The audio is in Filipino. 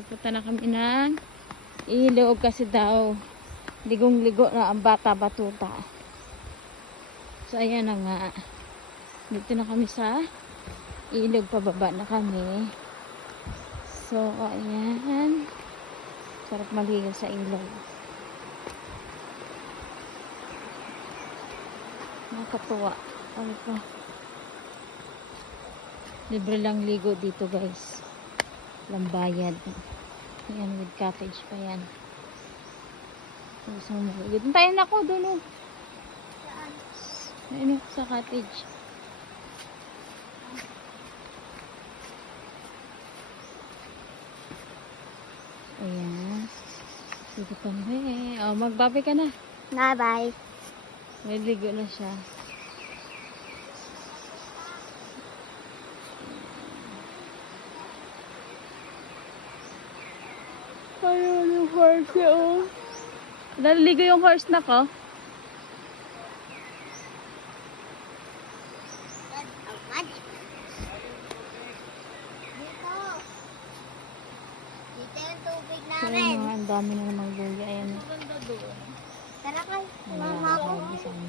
Papunta na kami ng ilog kasi daw ligong-ligo na ang bata batuta. So ayan na nga. Dito na kami sa ilog, pababa na kami. So ayan. Sarap maligo sa ilog. Nakakatuwa. Ano pa? Libre lang ligo dito guys. Lambayad. Ayan, with cottage pa yan. Gusto mo maligo. Tayo na ako doon. Oh. Saan? Ayun sa cottage. Ayan. Dito kami. Oh, magbabi ka na. Bye-bye. May ligo na siya. Ayun yung horse niya, oh. Naliligo yung horse na ko. Dito. Dito yung tubig So, namin. ang dami na namang buya. Ayan. Tara kayo. Ayan, Mama ko. isang